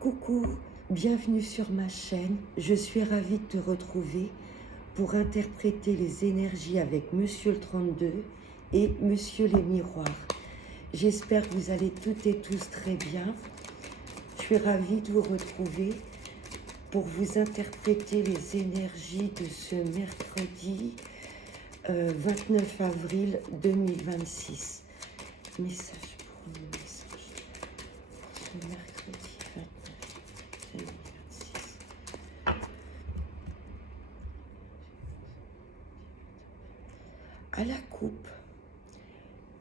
Coucou, bienvenue sur ma chaîne. Je suis ravie de te retrouver pour interpréter les énergies avec Monsieur le 32 et Monsieur les miroirs. J'espère que vous allez toutes et tous très bien. Je suis ravie de vous retrouver pour vous interpréter les énergies de ce mercredi 29 avril 2026. Message pour le message pour ce mercredi 29 2026. À la coupe,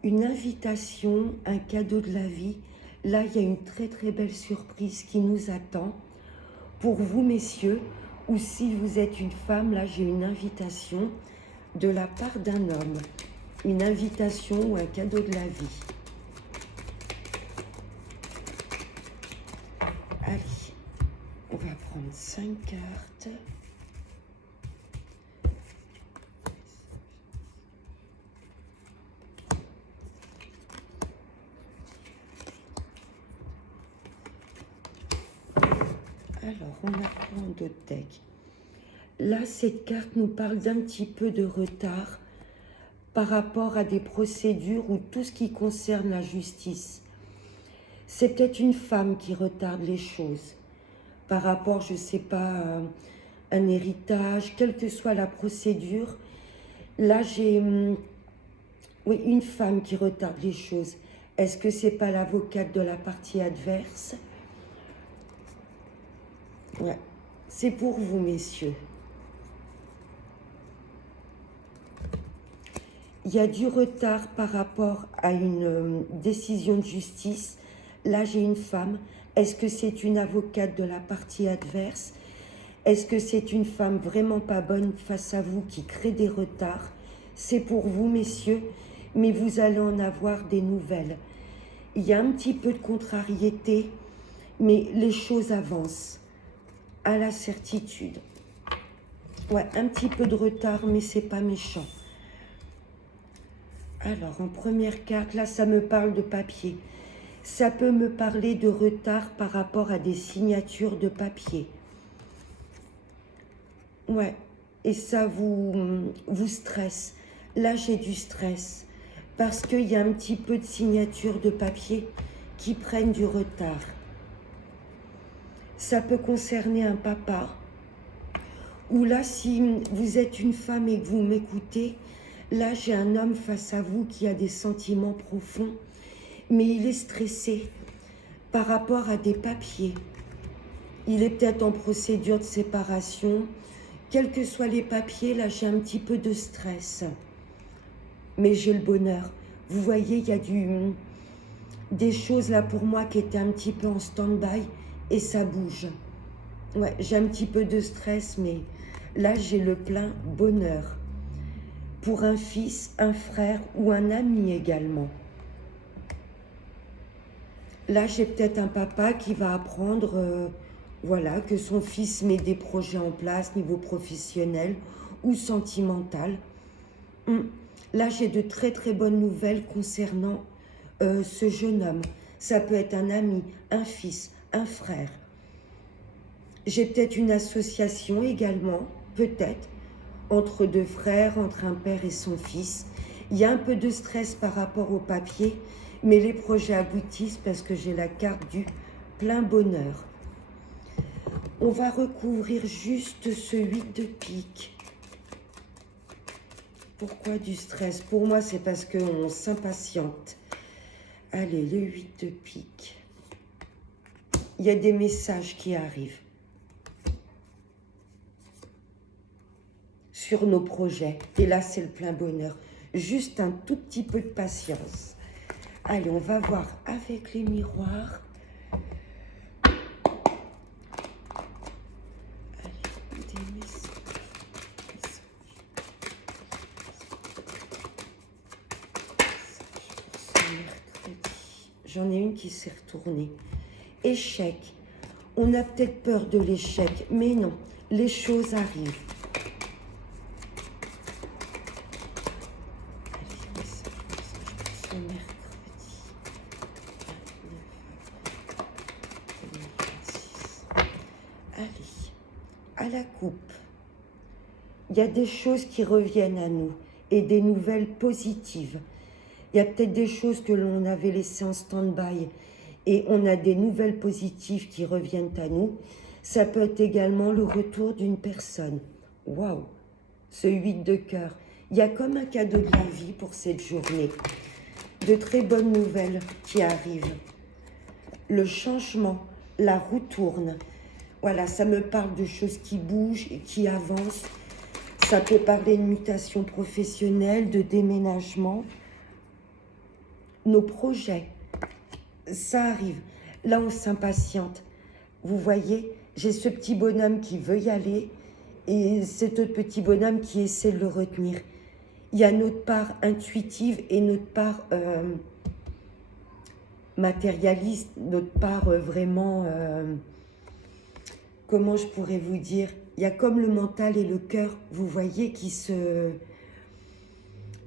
une invitation, un cadeau de la vie. Là, il y a une très très belle surprise qui nous attend. Pour vous, messieurs, ou si vous êtes une femme, là, j'ai une invitation de la part d'un homme. Une invitation ou un cadeau de la vie. Allez, on va prendre 5 cartes. Alors, on apprend d'autres decks. Là, cette carte nous parle d'un petit peu de retard par rapport à des procédures ou tout ce qui concerne la justice. C'est peut-être une femme qui retarde les choses par rapport, je ne sais pas, à un héritage, quelle que soit la procédure. Là, j'ai oui, une femme qui retarde les choses. Est-ce que c'est pas l'avocate de la partie adverse? Ouais, c'est pour vous, messieurs. Il y a du retard par rapport à une décision de justice. Là, j'ai une femme. Est-ce que c'est une avocate de la partie adverse? Est-ce que c'est une femme vraiment pas bonne face à vous qui crée des retards? C'est pour vous, messieurs, mais vous allez en avoir des nouvelles. Il y a un petit peu de contrariété, mais les choses avancent à la certitude. Ouais, un petit peu de retard, mais c'est pas méchant. Alors, en première carte, là, ça me parle de papier. Ça peut me parler de retard par rapport à des signatures de papier. Ouais, et ça vous stresse. Là, j'ai du stress parce qu'il y a un petit peu de signatures de papier qui prennent du retard. Ça peut concerner un papa. Ou là, si vous êtes une femme et que vous m'écoutez, là, j'ai un homme face à vous qui a des sentiments profonds, mais il est stressé par rapport à des papiers. Il est peut-être en procédure de séparation. Quels que soient les papiers, là, j'ai un petit peu de stress. Mais j'ai le bonheur. Vous voyez, il y a des choses là pour moi qui étaient un petit peu en stand-by et ça bouge. Ouais, j'ai un petit peu de stress, mais là, j'ai le plein bonheur. Pour un fils, un frère ou un ami également. Là, j'ai peut-être un papa qui va apprendre, voilà, que son fils met des projets en place, niveau professionnel ou sentimental. Là, j'ai de très très bonnes nouvelles concernant ce jeune homme. Ça peut être un ami, un fils, un frère. J'ai peut-être une association également, peut-être, entre deux frères, entre un père et son fils. Il y a un peu de stress par rapport au papier, mais les projets aboutissent parce que j'ai la carte du plein bonheur. On va recouvrir juste ce 8 de pique. Pourquoi du stress? Pour moi, c'est parce qu'on s'impatiente. Allez, le 8 de pique. Il y a des messages qui arrivent sur nos projets. Et là, c'est le plein bonheur. Juste un tout petit peu de patience. Allez, on va voir avec les miroirs. Allez, des messages. J'en ai une qui s'est retournée. Échec. On a peut-être peur de l'échec, mais non, les choses arrivent. Allez, message pour ce mercredi 29 avril 2026. Allez, à la coupe. Il y a des choses qui reviennent à nous et des nouvelles positives. Il y a peut-être des choses que l'on avait laissées en stand-by et on a des nouvelles positives qui reviennent à nous. Ça peut être également le retour d'une personne. Waouh, ce 8 de cœur. Il y a comme un cadeau de la vie pour cette journée. De très bonnes nouvelles qui arrivent. Le changement, la roue tourne. Voilà, ça me parle de choses qui bougent et qui avancent. Ça peut parler de mutation professionnelle, de déménagement. Nos projets, ça arrive. Là, on s'impatiente. Vous voyez, j'ai ce petit bonhomme qui veut y aller et cet autre petit bonhomme qui essaie de le retenir. Il y a notre part intuitive et notre part matérialiste, notre part vraiment... comment je pourrais vous dire? Il y a comme le mental et le cœur, vous voyez, qui se...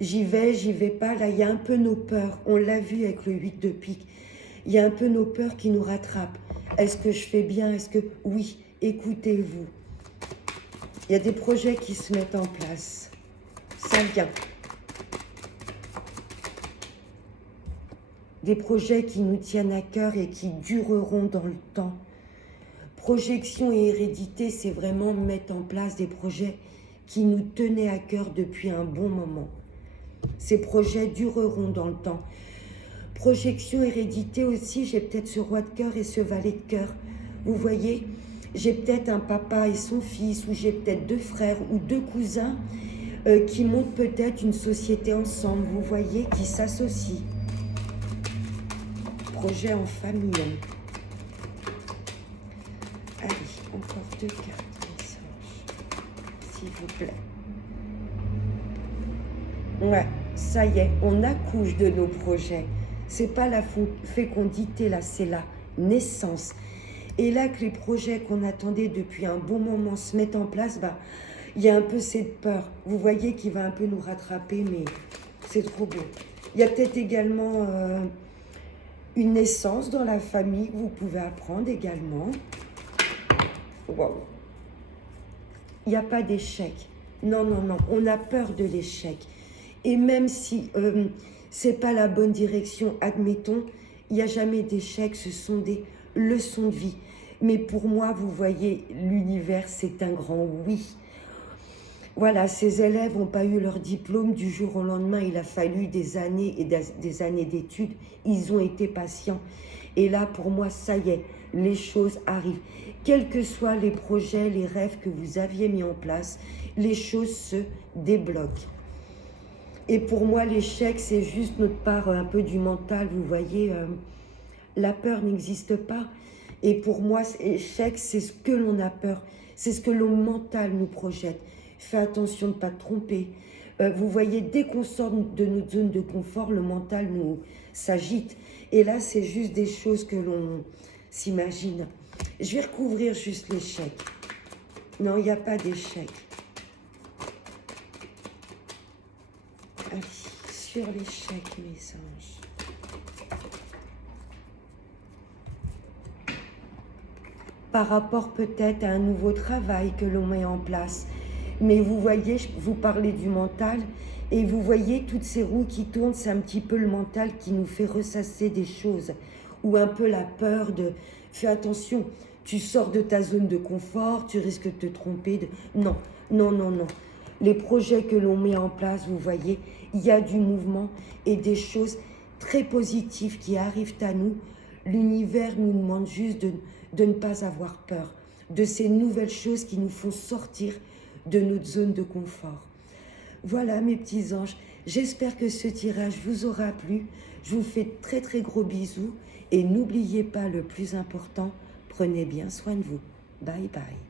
J'y vais pas. Là, il y a un peu nos peurs. On l'a vu avec le 8 de pique. Il y a un peu nos peurs qui nous rattrapent. Est-ce que je fais bien? Est-ce que... Oui, écoutez-vous. Il y a des projets qui se mettent en place. Ça vient. Des projets qui nous tiennent à cœur et qui dureront dans le temps. Projection et hérédité, c'est vraiment mettre en place des projets qui nous tenaient à cœur depuis un bon moment. Ces projets dureront dans le temps. Projection, hérédité aussi, j'ai peut-être ce roi de cœur et ce valet de cœur. Vous voyez, j'ai peut-être un papa et son fils, ou j'ai peut-être deux frères ou deux cousins qui montent peut-être une société ensemble, vous voyez, qui s'associent. Projet en famille. Allez, encore deux cartes, messages, s'il vous plaît. Ouais, ça y est, on accouche de nos projets. C'est pas la fécondité, là, c'est la naissance. Et là, que les projets qu'on attendait depuis un bon moment se mettent en place, bah, il y a un peu cette peur. Vous voyez qu'il va un peu nous rattraper, mais c'est trop beau. Il y a peut-être également une naissance dans la famille que vous pouvez apprendre également. Waouh. Il n'y a pas d'échec. Non, non, non. On a peur de l'échec. Et même si c'est pas la bonne direction, admettons, il n'y a jamais d'échec. Ce sont des leçons de vie. Mais pour moi, vous voyez, l'univers, c'est un grand oui. Voilà, ces élèves n'ont pas eu leur diplôme du jour au lendemain. Il a fallu des années et des années d'études. Ils ont été patients. Et là, pour moi, ça y est, les choses arrivent. Quels que soient les projets, les rêves que vous aviez mis en place, les choses se débloquent. Et pour moi, l'échec, c'est juste notre part un peu du mental. Vous voyez, la peur n'existe pas. Et pour moi, l'échec, c'est ce que l'on a peur. C'est ce que le mental nous projette. Fais attention de ne pas te tromper. Vous voyez, dès qu'on sort de notre zone de confort, le mental nous s'agite. Et là, c'est juste des choses que l'on s'imagine. Je vais recouvrir juste l'échec. Non, il n'y a pas d'échec. Allez, sur l'échec, mes anges. Par rapport peut-être à un nouveau travail que l'on met en place. Mais vous voyez, vous parlez du mental, et vous voyez toutes ces roues qui tournent, c'est un petit peu le mental qui nous fait ressasser des choses. Ou un peu la peur de, fais attention, tu sors de ta zone de confort, tu risques de te tromper. Non, non, non, non. Les projets que l'on met en place, vous voyez, il y a du mouvement et des choses très positives qui arrivent à nous. L'univers nous demande juste de ne pas avoir peur de ces nouvelles choses qui nous font sortir de notre zone de confort. Voilà mes petits anges, j'espère que ce tirage vous aura plu. Je vous fais de très très gros bisous et n'oubliez pas le plus important, prenez bien soin de vous. Bye bye.